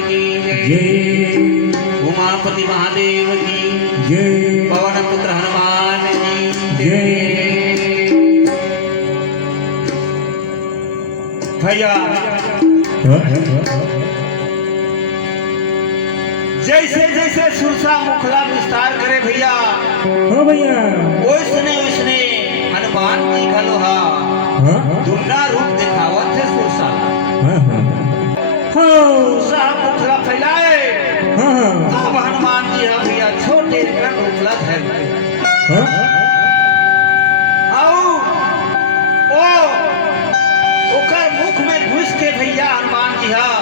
की जय, उमापति महादेव की जय, पवन पुत्र हनुमान की जय। भैया जैसे जैसे सुरसा मुखला विस्तार करे भैया, हाँ भैया, ओसने ओसने हनुमान जी का लोहा दुर्गा रूप दिखावत है सुरसा। सुरसा मुखला फैलाए, तब हनुमान जी हाँ भैया छोटे कर मुखला धर ओकर मुख में घुस के भैया हनुमान जी हाँ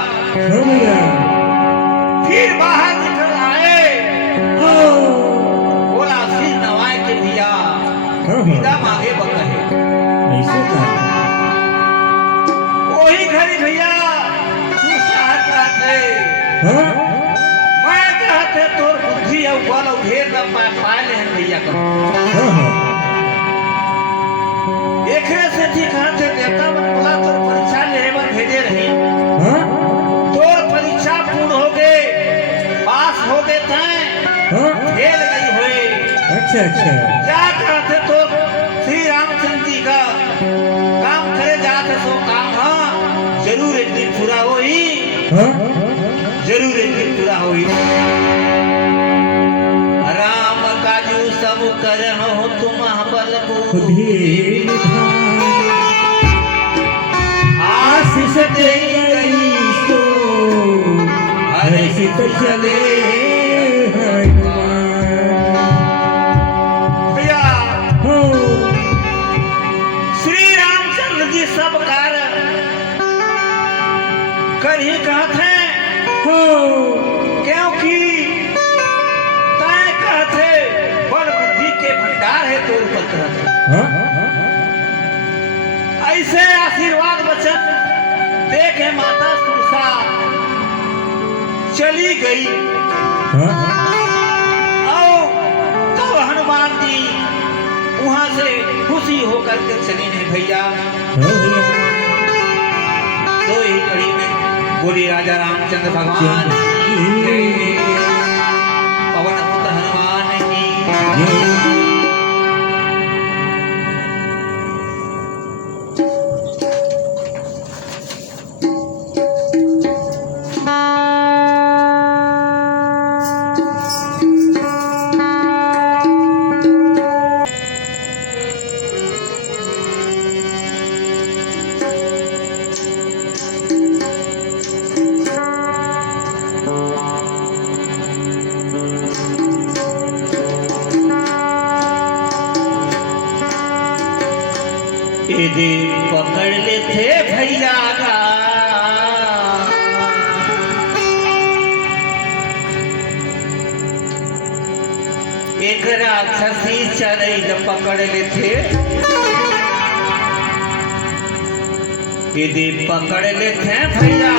फिर बाहर निकल आए, बोला फिर नवाए के भैया विदा मांगे बकहे। वही घड़ी भैया कहते मैं कहते तोर बुद्धि और बल और ढेर न पाए हैं भैया का एकरे से ठीक कहते देवता मन बोला तोर परीक्षा लेहे बर भेजे रही, तोर परीक्षा पूर्ण हो गए, पास हो गए थे, फेल गई हुए। अच्छा अच्छा, क्या कहते तो श्री रामचंद्र जी का काम करे जाते सो काम हाँ जरूर एक दिन पूरा हो ही, जरूर एक दिन पूरा हो ही। राम काजू सब करहु तुम बल बुद्धि आशीष दे गई सो हर्षित चले भैया। श्री रामचंद्र जी सब कार्य कर ही कहते हैं, क्योंकि तय कहते बल बुद्धि के भंडार है तो ऊपर कहते ऐसे आशीर्वाद वचन देखे माता सुरसा चली गई। और तब हनुमान जी वहां से खुशी होकर के चली नहीं भैया। दो ही कड़ी में बोली राजा रामचंद्र भगवान की जय, पवन पुत्र हनुमान की जय। यदि पकड़ लेते भैया एक राक्षसी चरैल पकड़ लेते, यदि पकड़ लेते भैया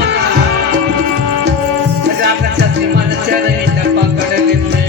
राक्षसी मन चरैल पकड़ लेते,